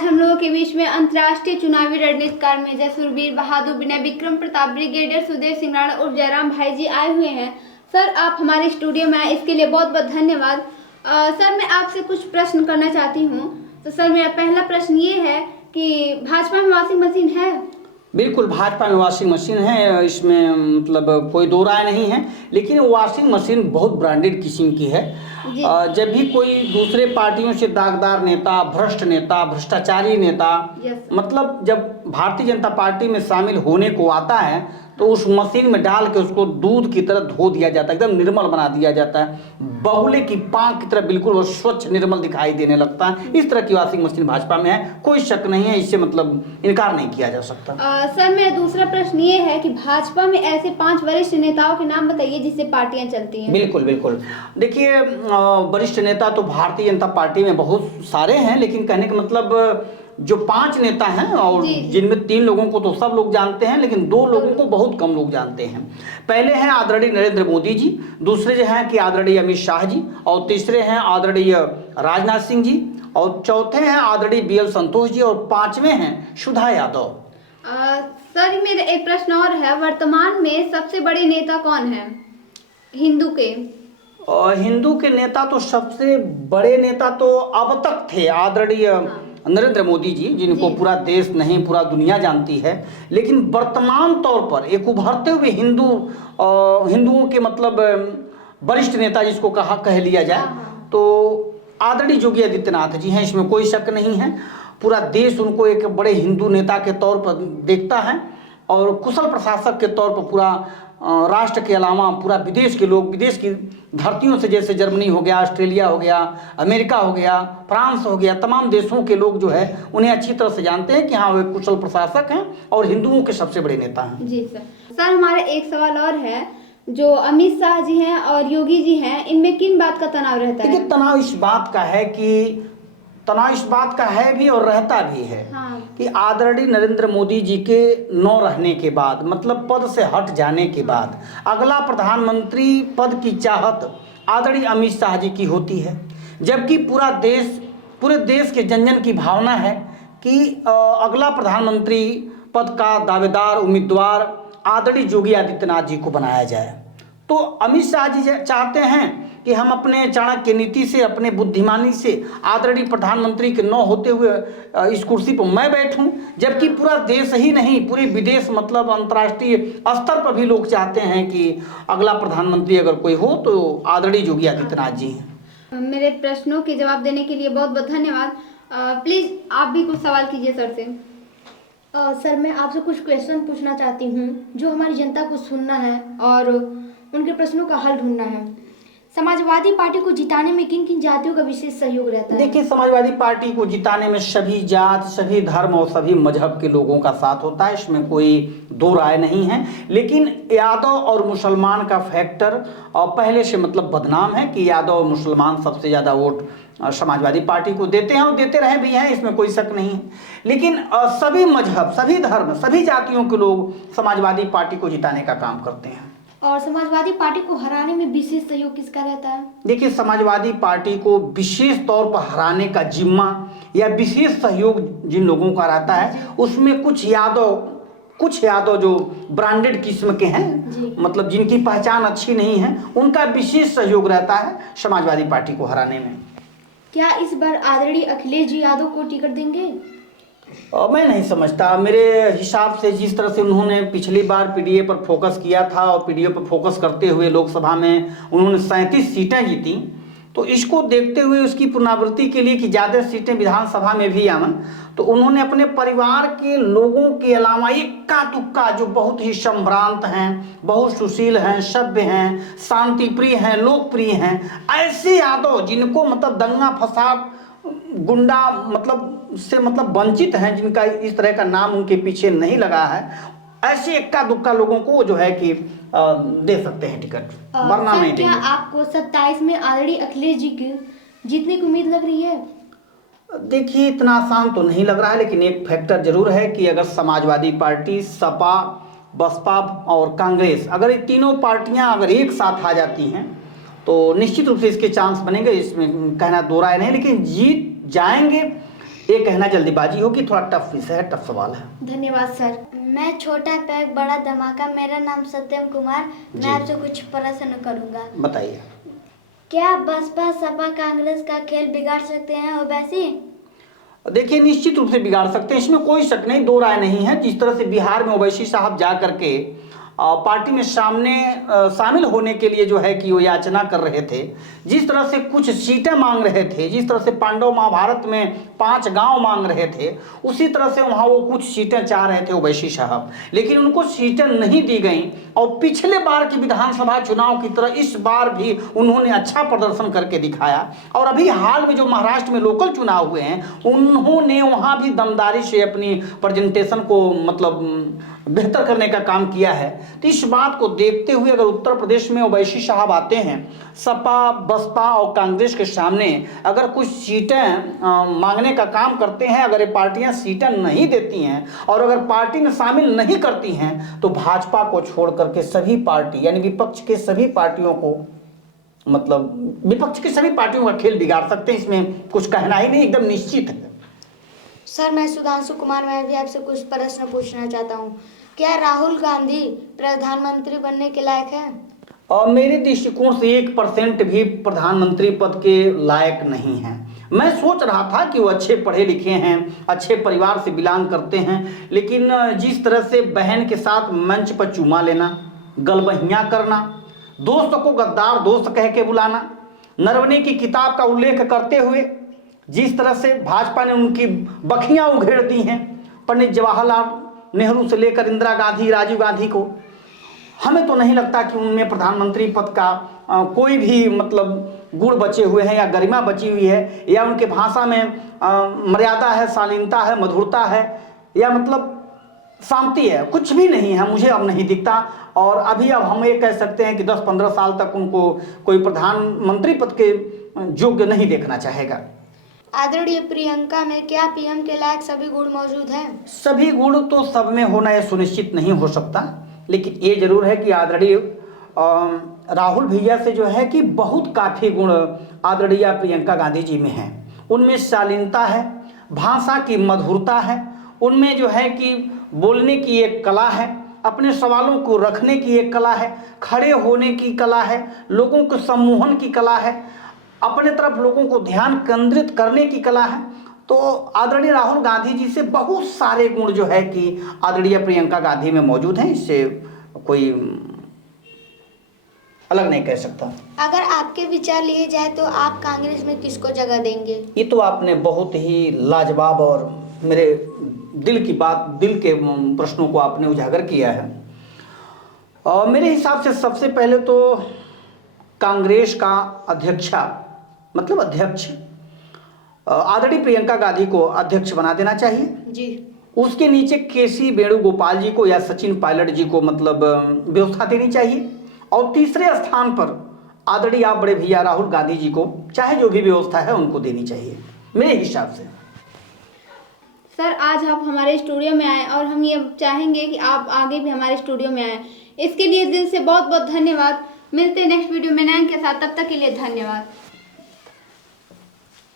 आज हम लोगों के बीच में अंतर्राष्ट्रीय चुनावी रणनीतिकार मेजर सुरवीर बहादुर विनय विक्रम प्रताप ब्रिगेडियर सुदेव सिंह राणा उर्फ जयराम भाई जी आए हुए हैं। सर, आप हमारे स्टूडियो में आए इसके लिए बहुत बहुत धन्यवाद। सर, मैं आपसे कुछ प्रश्न करना चाहती हूँ। तो सर, मेरा पहला प्रश्न ये है कि भाजपा में वॉशिंग मशीन है? बिल्कुल, भाजपा में वॉशिंग मशीन है, इसमें मतलब कोई दो राय नहीं है। लेकिन वॉशिंग मशीन बहुत ब्रांडेड किस्म की है। जब भी कोई दूसरे पार्टियों से दागदार नेता, भ्रष्ट नेता, भ्रष्टाचारी नेता मतलब जब भारतीय जनता पार्टी में शामिल होने को आता है तो उस मशीन में डाल के उसको दूध की तरह धो दिया जाता है, एकदम निर्मल बना दिया जाता है। बहुले की पांख की तरह बिल्कुल वो स्वच्छ निर्मल दिखाई देने लगता है। इस तरह की वॉशिंग मशीन भाजपा में है, कोई शक नहीं है, इससे मतलब इनकार नहीं किया जा सकता। सर, मेरा दूसरा प्रश्न ये है कि भाजपा में ऐसे 5 वरिष्ठ नेताओं के नाम बताइए जिससे पार्टियां चलती हैं। बिल्कुल बिल्कुल, देखिए वरिष्ठ नेता तो भारतीय जनता पार्टी में बहुत सारे हैं, लेकिन कहने का मतलब जो 5 नेता हैं और जिनमें 3 लोगों को तो सब लोग जानते हैं, लेकिन 2 लोगों को बहुत कम लोग जानते हैं। पहले हैं आदरणीय नरेंद्र मोदी जी, दूसरे जो हैं कि आदरणीय अमित शाह जी, और तीसरे हैं आदरणीय राजनाथ सिंह जी, और चौथे हैं आदरणीय BL संतोष जी, और 5वें हैं सुधा यादव। सर, मेरा एक प्रश्न और है, वर्तमान में सबसे बड़े नेता कौन है हिंदू के? हिंदू के नेता तो सबसे बड़े नेता तो अब तक थे आदरणीय नरेंद्र मोदी जी, जिनको पूरा देश नहीं पूरा दुनिया जानती है। लेकिन वर्तमान तौर पर एक उभरते हुए हिंदुओं के मतलब वरिष्ठ नेता जिसको कह लिया जाए तो आदरणीय योगी आदित्यनाथ जी हैं, इसमें कोई शक नहीं है। पूरा देश उनको एक बड़े हिंदू नेता के तौर पर देखता है, और कुशल प्रशासक के तौर पर पूरा राष्ट्र के अलावा पूरा विदेश के लोग, विदेश की धरतियों से, जैसे जर्मनी हो गया, ऑस्ट्रेलिया हो गया, अमेरिका हो गया, फ्रांस हो गया, तमाम देशों के लोग जो है उन्हें अच्छी तरह से जानते हैं कि हाँ वे कुशल प्रशासक हैं और हिंदुओं के सबसे बड़े नेता हैं। जी सर। सर, हमारा एक सवाल और है, जो अमित शाह जी हैं और योगी जी हैं, इनमें किन बात का तनाव रहता है? देखिए, तनाव इस बात का है कि और रहता भी है कि आदरणीय नरेंद्र मोदी जी के न रहने के बाद, मतलब पद से हट जाने के बाद अगला प्रधानमंत्री पद की चाहत आदरणीय अमित शाह जी की होती है, जबकि पूरे देश के जन जन की भावना है कि अगला प्रधानमंत्री पद का दावेदार उम्मीदवार आदरणीय योगी आदित्यनाथ जी को बनाया जाए। तो अमित शाह जी चाहते हैं कि हम अपने चाणक्य नीति से, अपने बुद्धिमानी से आदरणीय प्रधानमंत्री के न होते हुए इस कुर्सी पर मैं बैठूं, जबकि पूरा देश ही नहीं पूरे विदेश मतलब अंतर्राष्ट्रीय स्तर पर भी लोग चाहते हैं कि अगला प्रधानमंत्री अगर कोई हो तो आदरणीय योगी आदित्यनाथ जी हैं। मेरे प्रश्नों के जवाब देने के लिए बहुत बहुत धन्यवाद। प्लीज आप भी कुछ सवाल कीजिए सर से। सर, मैं आपसे कुछ क्वेश्चन पूछना चाहती हूँ जो हमारी जनता को सुनना है और उनके प्रश्नों का हल ढूंढना है। समाजवादी पार्टी को जिताने में किन किन जातियों का विशेष सहयोग रहता है? देखिए, समाजवादी पार्टी को जिताने में सभी जात, सभी धर्म और सभी मजहब के लोगों का साथ होता है, इसमें कोई दो राय नहीं है। लेकिन यादव और मुसलमान का फैक्टर और पहले से मतलब बदनाम है कि यादव और मुसलमान सबसे ज़्यादा वोट समाजवादी पार्टी को देते हैं और देते रहे भी हैं, इसमें कोई शक नहीं है। लेकिन सभी मजहब, सभी धर्म, सभी जातियों के लोग समाजवादी पार्टी को जिताने का काम करते हैं। और समाजवादी पार्टी को हराने में विशेष सहयोग किसका रहता है? देखिए, समाजवादी पार्टी को विशेष तौर पर हराने का जिम्मा या विशेष सहयोग जिन लोगों का रहता है उसमें कुछ यादव जो ब्रांडेड किस्म के हैं, मतलब जिनकी पहचान अच्छी नहीं है, उनका विशेष सहयोग रहता है समाजवादी पार्टी को हराने में। क्या इस बार आदरणीय अखिलेश जी यादव को टिकट देंगे? मैं नहीं समझता। मेरे हिसाब से जिस तरह से उन्होंने पिछली बार PDA पर फोकस किया था और PDA पर फोकस करते हुए लोकसभा में उन्होंने 37 सीटें जीती, तो इसको देखते हुए उसकी पुनरावृत्ति के लिए कि ज़्यादा सीटें विधानसभा में भी आवन, तो उन्होंने अपने परिवार के लोगों के अलावा इक्का दुक्का जो बहुत ही संभ्रांत हैं, बहुत सुशील हैं, सभ्य हैं, शांतिप्रिय हैं, लोकप्रिय हैं, ऐसे यादव जिनको मतलब दंगा फसाद गुंडा से वंचित हैं, जिनका इस तरह का नाम उनके पीछे नहीं लगा है, ऐसे इक्का दुक्का लोगों को जो है कि दे सकते हैं टिकट, वरना नहीं देंगे। क्या आपको 27 में आदरणीय अखिलेश जी की जीतने की उम्मीद लग रही है? देखिए, इतना आसान तो नहीं लग रहा है, लेकिन एक फैक्टर जरूर है कि अगर समाजवादी पार्टी, सपा, बसपा और कांग्रेस, अगर ये तीनों पार्टियां अगर एक साथ आ जाती हैं तो निश्चित रूप से इसके चांस बनेंगे, इसमें कहना दो राय नहीं। लेकिन जीत जाएंगे ये कहना जल्दीबाजी होगी, थोड़ा टफ विषय है, टफ सवाल है। धन्यवाद सर। मैं छोटा पैक बड़ा धमाका, मेरा नाम सत्यम कुमार। जी। मैं आपसे कुछ प्रश्न करूंगा। बताइए। क्या बसपा सपा कांग्रेस का खेल बिगाड़ सकते हैं ओवैसी? देखिए, निश्चित रूप से बिगाड़ सकते हैं, इसमें कोई शक नहीं, दो राय नहीं है। जिस तरह से बिहार में ओवैसी साहब जा करके पार्टी में शामिल होने के लिए जो है कि वो याचना कर रहे थे, जिस तरह से कुछ सीटें मांग रहे थे, जिस तरह से पांडव महाभारत में 5 गांव मांग रहे थे, उसी तरह से वहाँ वो कुछ सीटें चाह रहे थे ओवैसी साहब, लेकिन उनको सीटें नहीं दी गई। और पिछले बार की विधानसभा चुनाव की तरह इस बार भी उन्होंने अच्छा प्रदर्शन करके दिखाया। और अभी हाल में जो महाराष्ट्र में लोकल चुनाव हुए हैं, उन्होंने वहाँ भी दमदारी से अपनी प्रेजेंटेशन को मतलब बेहतर करने का काम किया है। तो इस बात को देखते हुए अगर उत्तर प्रदेश में ओवैसी साहब आते हैं, सपा बसपा और कांग्रेस के सामने अगर कुछ सीटें मांगने का काम करते हैं, अगर ये पार्टियां सीटें नहीं देती हैं और अगर पार्टी में शामिल नहीं करती हैं, तो भाजपा को छोड़ करके सभी पार्टी यानी विपक्ष के सभी पार्टियों को मतलब विपक्ष की सभी पार्टियों का खेल बिगाड़ सकते हैं। इसमें कुछ कहना ही नहीं, एकदम निश्चित है। सर मैं सुधांशु कुमार, मैं भी आपसे कुछ प्रश्न पूछना चाहता हूँ। क्या राहुल गांधी प्रधानमंत्री बनने के लायक हैं? और मेरे दृष्टिकोण से 1% भी प्रधानमंत्री पद के लायक नहीं हैं। मैं सोच रहा था कि वो अच्छे पढ़े लिखे हैं, अच्छे परिवार से बिलोंग करते हैं, लेकिन जिस तरह से बहन के साथ मंच पर चूमा लेना, गलबहियाँ करना, दोस्त को गद्दार दोस्त कह के बुलाना, नरवणे की किताब का उल्लेख करते हुए जिस तरह से भाजपा ने उनकी बखियाँ उघेड़ दी हैं, पंडित जवाहरलाल नेहरू से लेकर इंदिरा गांधी, राजीव गांधी को, हमें तो नहीं लगता कि उनमें प्रधानमंत्री पद का कोई भी मतलब गुण बचे हुए हैं या गरिमा बची हुई है, या उनके भाषा में मर्यादा है, शालीनता है, मधुरता है, या मतलब शांति है, कुछ भी नहीं है, मुझे अब नहीं दिखता। और अभी अब हम ये कह सकते हैं कि 10-15 साल तक उनको कोई प्रधानमंत्री पद के योग्य नहीं देखना चाहेगा। आदरणीय प्रियंका में क्या पीएम के लायक सभी गुण मौजूद हैं? सभी गुण तो सब में होना यह सुनिश्चित नहीं हो सकता, लेकिन ये जरूर है कि आदरणीय राहुल भैया से जो है कि बहुत काफ़ी गुण आदरणीय प्रियंका गांधी जी में हैं। उनमें शालीनता है, भाषा की मधुरता है, उनमें जो है कि बोलने की एक कला है, अपने सवालों को रखने की एक कला है, खड़े होने की कला है, लोगों को सम्मोहन की कला है, अपने तरफ लोगों को ध्यान केंद्रित करने की कला है। तो आदरणीय राहुल गांधी जी से बहुत सारे गुण जो है कि आदरणीय प्रियंका गांधी में मौजूद हैं, इससे कोई अलग नहीं कह सकता। अगर आपके विचार लिए जाए तो आप कांग्रेस में किसको जगह देंगे? ये तो आपने बहुत ही लाजवाब और मेरे दिल की बात, दिल के प्रश्नों को आपने उजागर किया है। और मेरे हिसाब से सबसे पहले तो कांग्रेस का अध्यक्ष आदरणीय प्रियंका गांधी को अध्यक्ष बना देना चाहिए जी। उसके नीचे केसी वेणुगोपाल जी को या सचिन पायलट जी को मतलब व्यवस्था देनी चाहिए। और तीसरे स्थान पर आदरणीय आप बड़े भैया राहुल गांधी जी को, चाहे जो भी व्यवस्था है, उनको देनी चाहिए मेरे हिसाब से। सर आज आप हमारे स्टूडियो में आए और हम ये चाहेंगे कि आप आगे भी हमारे स्टूडियो में आए, इसके लिए दिल से बहुत बहुत धन्यवाद। मिलते हैं नेक्स्ट वीडियो में नए के साथ, तब तक के लिए धन्यवाद।